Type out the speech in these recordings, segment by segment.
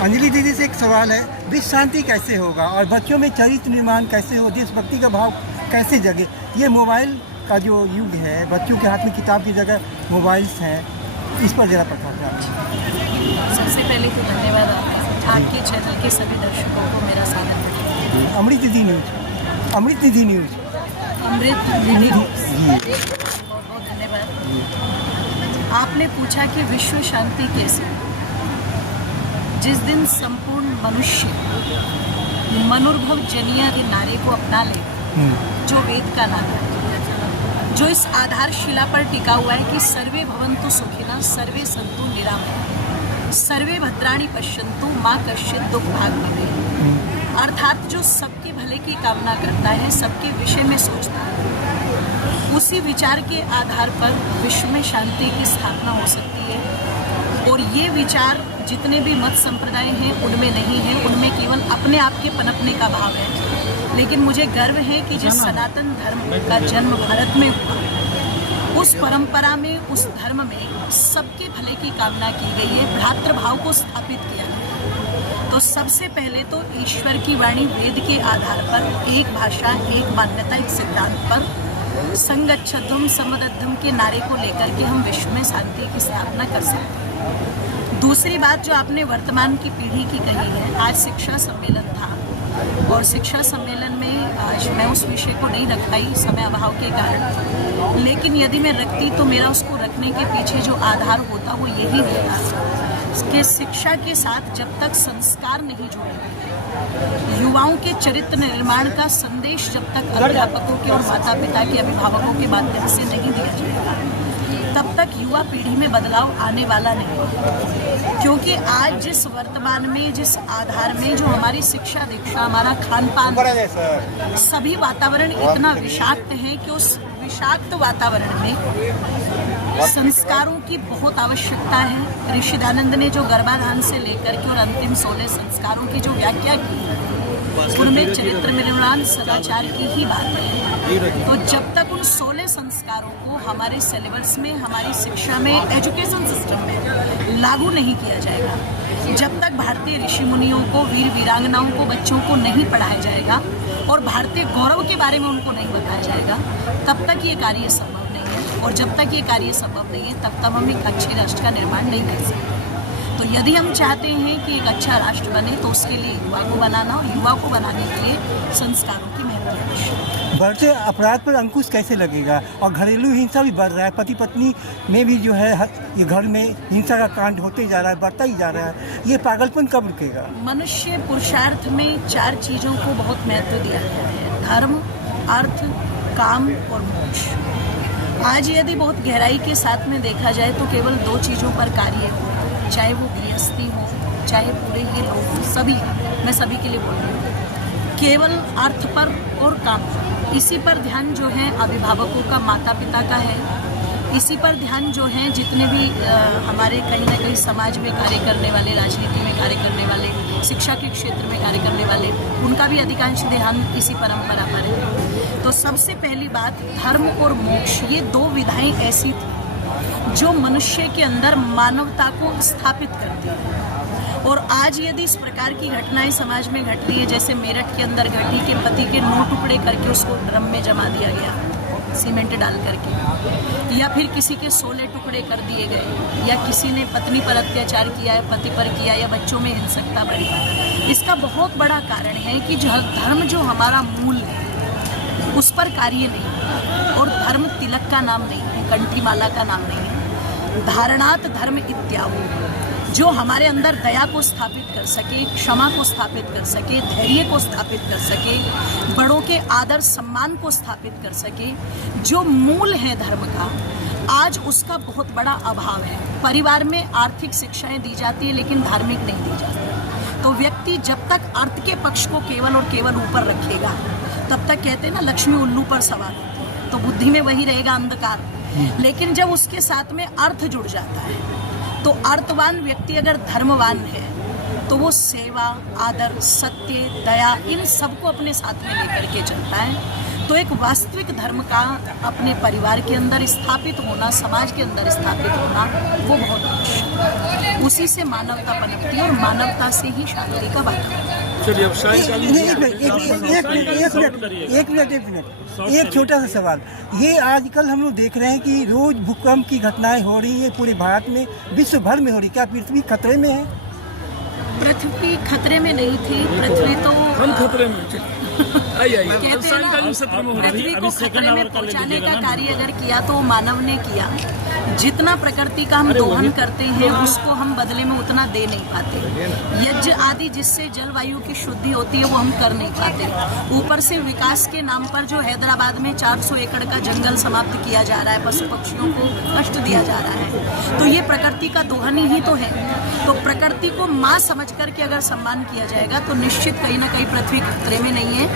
अंजलि दीदी से एक सवाल है, विश्व शांति कैसे होगा और बच्चों में चरित्र निर्माण कैसे हो, देशभक्ति का भाव कैसे जगे? ये मोबाइल का जो युग है, बच्चों के हाथ में किताब की जगह मोबाइल्स हैं, इस पर ज़रा प्रकाश डालें। सबसे पहले तो धन्यवाद आपके चैनल के सभी दर्शकों को मेरा स्वागत है। अमृत निधि न्यूज। अमृत निधि बहुत बहुत धन्यवाद। आपने पूछा कि विश्व शांति कैसे। जिस दिन संपूर्ण मनुष्य मनोर्भव जनिया के नारे को अपना ले, जो वेद का नारा, जो इस आधारशिला पर टिका हुआ है कि सर्वे भवन्तु सुखिनः सर्वे सन्तु निरामयाः सर्वे भद्राणि पश्यन्तु मा कश्चित् दुःखभाग् भवेत्, अर्थात जो सबके भले की कामना करता है, सबके विषय में सोचता है, उसी विचार के आधार पर विश्व में शांति की स्थापना हो सकती है। और ये विचार जितने भी मत संप्रदाय हैं उनमें नहीं है, उनमें केवल अपने आप के पनपने का भाव है। लेकिन मुझे गर्व है कि जिस सनातन धर्म का जन्म भारत में हुआ, उस परंपरा में, उस धर्म में सबके भले की कामना की गई है, भ्रातृभाव को स्थापित किया गया। तो सबसे पहले तो ईश्वर की वाणी वेद के आधार पर एक भाषा, एक मान्यता, एक सिद्धांत पर संगच्छध्वम समदध्वम के नारे को लेकर के हम विश्व में शांति की स्थापना कर सकते हैं। दूसरी बात जो आपने वर्तमान की पीढ़ी की कही है, आज शिक्षा सम्मेलन था और शिक्षा सम्मेलन में आज मैं उस विषय को नहीं रख पाई समय अभाव के कारण, लेकिन यदि मैं रखती तो मेरा उसको रखने के पीछे जो आधार होता वो यही होता कि शिक्षा के साथ जब तक संस्कार नहीं जुड़ेंगे, युवाओं के चरित्र निर्माण का संदेश जब तक अध्यापकों के और माता पिता के, अभिभावकों के माध्यम से नहीं दिया जाएगा, तब तक युवा पीढ़ी में बदलाव आने वाला नहीं। क्योंकि आज जिस वर्तमान में, जिस आधार में जो हमारी शिक्षा दीक्षा, हमारा खान पान, सभी वातावरण इतना विषाक्त है कि उस विषाक्त वातावरण में संस्कारों की बहुत आवश्यकता है। ऋषिदानंद ने जो गर्भाधान से लेकर के और अंतिम 16 संस्कारों की जो व्याख्या की, उनमें चरित्र निर्माण सदाचार की ही बात है। तो जब तक उन 16 संस्कारों को हमारे सिलेबस में, हमारी शिक्षा में, एजुकेशन सिस्टम में लागू नहीं किया जाएगा, जब तक भारतीय ऋषि मुनियों को, वीर वीरांगनाओं को, बच्चों को नहीं पढ़ाया जाएगा और भारतीय गौरव के बारे में उनको नहीं बताया जाएगा, तब तक ये कार्य संभव नहीं है। और जब तक ये कार्य संभव नहीं है, तब तक हम एक अच्छे राष्ट्र का निर्माण नहीं कर सकते। तो यदि हम चाहते हैं कि एक अच्छा राष्ट्र बने, तो उसके लिए युवा को बनाना, और युवा को बनाने के लिए संस्कारों की महत्व है। बढ़ते अपराध पर अंकुश कैसे लगेगा? और घरेलू हिंसा भी बढ़ रहा है, पति पत्नी में भी जो है ये घर में हिंसा का कांड होते जा रहा है, बढ़ता ही जा रहा है। ये पागलपन कब रुकेगा? मनुष्य पुरुषार्थ में 4 चीज़ों को बहुत महत्व दिया गया है: धर्म, अर्थ, काम और मोक्ष। आज यदि बहुत गहराई के साथ में देखा जाए तो केवल 2 चीज़ों पर कार्य हो, चाहे वो गृहस्थी हो, चाहे पूरे ये लोग, सभी, मैं सभी के लिए बोल रही हूँ, केवल अर्थ पर और काम, इसी पर ध्यान जो है अभिभावकों का, माता पिता का है। इसी पर ध्यान जो है जितने भी हमारे कहीं ना कहीं समाज में कार्य करने वाले, राजनीति में कार्य करने वाले, शिक्षा के क्षेत्र में कार्य करने वाले, उनका भी अधिकांश ध्यान इसी परंपरा पर है। तो सबसे पहली बात, धर्म और मोक्ष, ये 2 विधाएं ऐसी थी जो मनुष्य के अंदर मानवता को स्थापित करती है। और आज यदि इस प्रकार की घटनाएं समाज में घट रही है, जैसे मेरठ के अंदर घटी के पति के 9 टुकड़े करके उसको ड्रम में जमा दिया गया सीमेंट डाल करके, या फिर किसी के 16 टुकड़े कर दिए गए, या किसी ने पत्नी पर अत्याचार किया है, पति पर किया, या बच्चों में हिंसकता बढ़ी। इसका बहुत बड़ा कारण है कि जो धर्म, जो हमारा मूल है, उस पर कार्य नहीं। और धर्म तिलक का नाम नहीं है, कंठी माला का नाम नहीं है। धारणात धर्म इत्याहु, जो हमारे अंदर दया को स्थापित कर सके, क्षमा को स्थापित कर सके, धैर्य को स्थापित कर सके, बड़ों के आदर सम्मान को स्थापित कर सके, जो मूल है धर्म का, आज उसका बहुत बड़ा अभाव है। परिवार में आर्थिक शिक्षाएं दी जाती है, लेकिन धार्मिक नहीं दी जाती। तो व्यक्ति जब तक अर्थ के पक्ष को केवल और केवल ऊपर रखेगा, तब तक कहते हैं ना, लक्ष्मी उल्लू पर सवार होती है, तो बुद्धि में वही रहेगा अंधकार। लेकिन जब उसके साथ में अर्थ जुड़ जाता है, तो अर्थवान व्यक्ति अगर धर्मवान है, तो वो सेवा, आदर, सत्य, दया, इन सबको अपने साथ में लेकर के चलता है। तो एक वास्तविक धर्म का अपने परिवार के अंदर स्थापित होना, समाज के अंदर स्थापित होना, वो बहुत आवश्यक है। उसी से मानवता पनपती है और मानवता से ही शांति का वातावरण। चलिए अब सायंकालीन एक छोटा सा सवाल। ये आजकल हम लोग देख रहे हैं कि रोज भूकंप की घटनाएं हो रही है पूरे भारत में, विश्व भर में हो रही। क्या पृथ्वी खतरे में है? पृथ्वी खतरे में नहीं थी, पृथ्वी तो हम खतरे में। आइए आइए कहते हैं ना, सायंकालीन सत्र में हो रही पृथ्वी है। को खतरे में पहुंचाने का कार्य अगर किया तो मानव ने किया। जितना प्रकृति का हम दोहन करते हैं उसको हम बदले में उतना दे नहीं पाते। यज्ञ आदि जिससे जलवायु की शुद्धि होती है वो हम कर नहीं पाते। ऊपर से विकास के नाम पर जो हैदराबाद में 400 एकड़ का जंगल समाप्त किया जा रहा है, पशु पक्षियों को कष्ट दिया जा रहा है, तो ये प्रकृति का दोहन ही तो है। तो प्रकृति को माँ समझ करके अगर सम्मान किया जाएगा तो निश्चित कहीं ना कहीं पृथ्वी खतरे में नहीं है।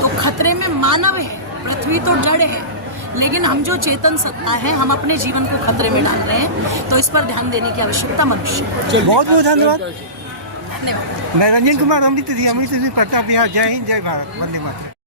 तो खतरे में मानव है, पृथ्वी तो जड़ है, लेकिन हम जो चेतन सत्ता है हम अपने जीवन को खतरे में डाल रहे हैं। तो इस पर ध्यान देने की आवश्यकता मनुष्य को। बहुत बहुत धन्यवाद। धन्यवाद। मैं रंजन कुमार, अमृत प्रताप विहार। जय हिंद, जय भारत, वंदे मातरम।